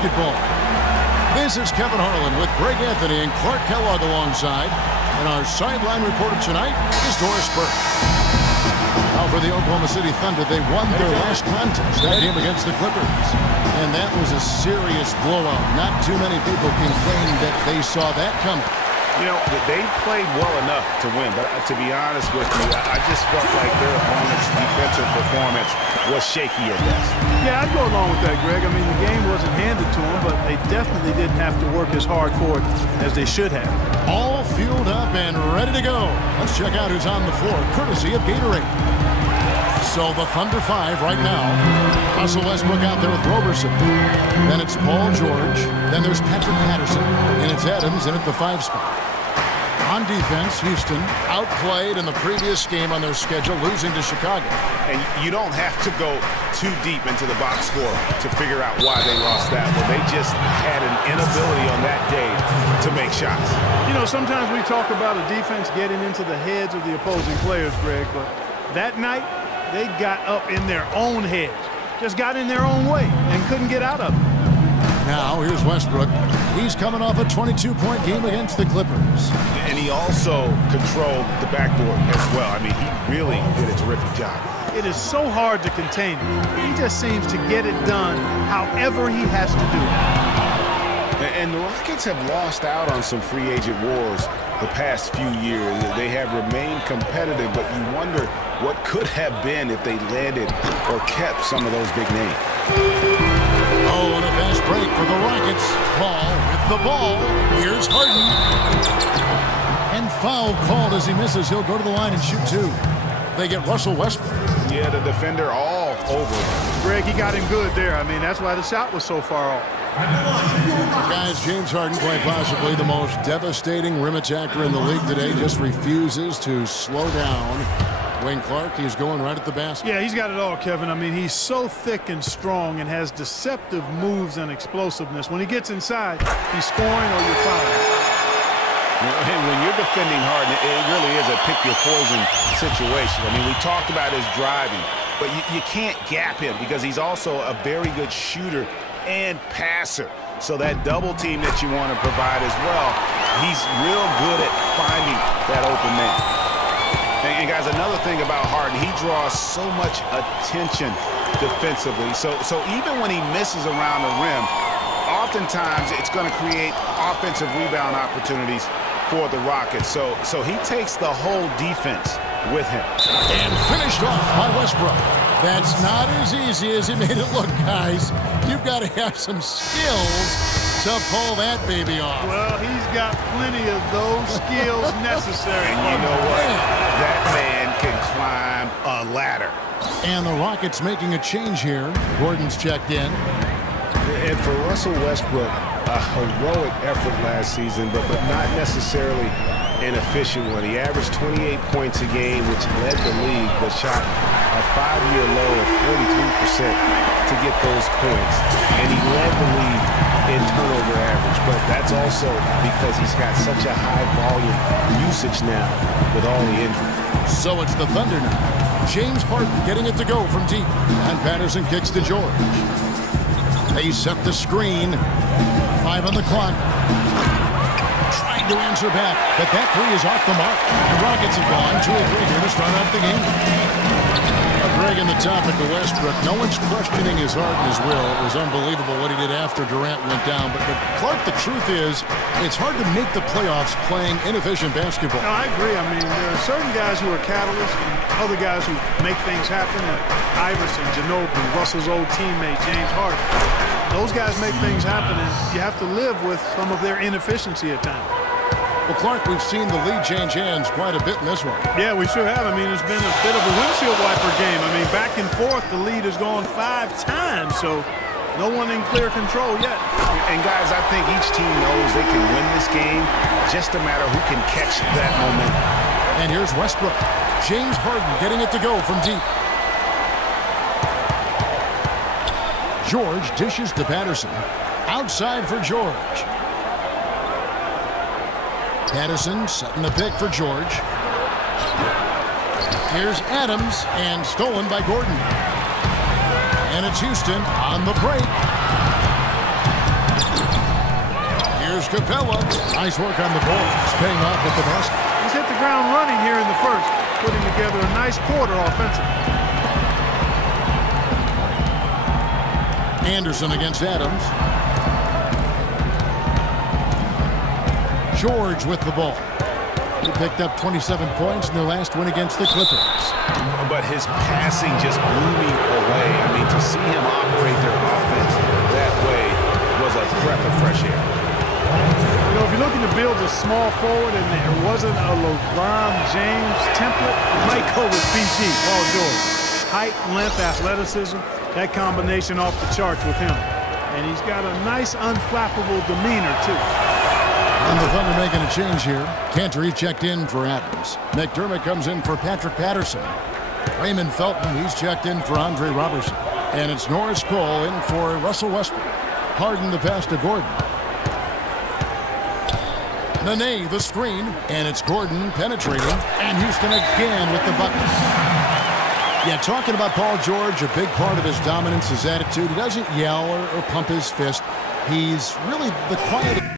basketball. This is Kevin Harlan with Greg Anthony and Clark Kellogg alongside. And our sideline reporter tonight is Doris Burke. Now for the Oklahoma City Thunder, they won their last contest, that game against the Clippers. And that was a serious blowout. Not too many people can claim that they saw that coming. You know, they played well enough to win, but to be honest with you, I just felt like their opponent's defensive performance was shaky at best. Yeah, I'd go along with that, Greg. I mean, the game wasn't handed to them, but they definitely didn't have to work as hard for it as they should have. All fueled up and ready to go. Let's check out who's on the floor, courtesy of Gatorade. So the Thunder 5 right now. Russell Westbrook out there with Roberson. Then it's Paul George. Then there's Patrick Patterson. And it's Adams in at the 5 spot. On defense, Houston outplayed in the previous game on their schedule, losing to Chicago. And you don't have to go too deep into the box score to figure out why they lost that one. They just had an inability on that day to make shots. You know, sometimes we talk about a defense getting into the heads of the opposing players, Greg, but that night, they got up in their own heads, just got in their own way and couldn't get out of it. Now, here's Westbrook. He's coming off a 22-point game against the Clippers. And he also controlled the backboard as well. I mean, he really did a terrific job. It is so hard to contain him. He just seems to get it done however he has to do it. And the Rockets have lost out on some free agent wars the past few years. They have remained competitive, but you wonder what could have been if they landed or kept some of those big names. Oh, and a fast break for the Rockets. Paul with the ball. Here's Harden. And foul called as he misses. He'll go to the line and shoot 2. They get Russell Westbrook. Yeah, the defender all over. Greg, he got him good there. I mean, that's why the shot was so far off. Guys, James Harden, quite possibly the most devastating rim attacker in the league today, just refuses to slow down. Wayne Clark, he's going right at the basket. Yeah, he's got it all, Kevin. I mean, he's so thick and strong and has deceptive moves and explosiveness. When he gets inside, he's scoring or you're fouling. And when you're defending Harden, it really is a pick-your-poison situation. I mean, we talked about his driving, but you can't gap him because he's also a very good shooter and passer. So that double team that you want to provide as well, he's real good at finding that open man. And guys, another thing about Harden, he draws so much attention defensively. So even when he misses around the rim, oftentimes it's going to create offensive rebound opportunities for the Rockets. So he takes the whole defense with him. And finished off by Westbrook. That's not as easy as he made it look, guys. You've got to have some skills to pull that baby off. Well, he's got plenty of those skills necessary. And you know what? That man can climb a ladder. And the Rockets making a change here. Gordon's checked in. And for Russell Westbrook, a heroic effort last season, but not necessarily an efficient one. He averaged 28 points a game, which led the league, but shot a 5-year low of 43% to get those points. And he led the league in turnover average, but that's also because he's got such a high volume usage now with all the injuries. So it's the Thunder now. James Harden getting it to go from deep. And Patterson kicks to George. They set the screen. 5 on the clock. Trying to answer back, but that 3 is off the mark. The Rockets have gone 2 of 3 here to start out the game. Greg, in the topic of Westbrook, no one's questioning his heart and his will. It was unbelievable what he did after Durant went down. But Clark, the truth is, it's hard to make the playoffs playing inefficient basketball. No, I agree. I mean, there are certain guys who are catalysts and other guys who make things happen. And Iverson, Ginobili, Russell's old teammate, James Harden. Those guys make things happen, and you have to live with some of their inefficiency at times. Well, Clark, we've seen the lead change hands quite a bit in this one. Yeah, we sure have. I mean, it's been a bit of a windshield wiper game. I mean, back and forth, the lead has gone 5 times, so no one in clear control yet. And, guys, I think each team knows they can win this game, just a matter who can catch that momentum. And here's Westbrook. James Harden getting it to go from deep. George dishes to Patterson. Outside for George. Patterson setting the pick for George. Here's Adams, and stolen by Gordon. And it's Houston on the break. Capella. Nice work on the boards, paying off at the basket. He's hit the ground running here in the first, putting together a nice quarter offensively. Anderson against Adams. George with the ball. He picked up 27 points in their last win against the Clippers. But his passing just blew me away. I mean, to see him operate their offense that way was a breath of fresh air. You know, if you're looking to build a small forward and there wasn't a LeBron James template, you might go with PG, Paul George. Height, length, athleticism, that combination off the charts with him. And he's got a nice, unflappable demeanor, too. And the Thunder making a change here. Cantor checked in for Adams. McDermott comes in for Patrick Patterson. Raymond Felton, he's checked in for Andre Robertson. And it's Norris Cole in for Russell Westbrook. Harden the pass to Gordon. Nene the screen, and it's Gordon penetrating. And Houston again with the bucket. Yeah, talking about Paul George, a big part of his dominance, his attitude. He doesn't yell or pump his fist. He's really the quiet...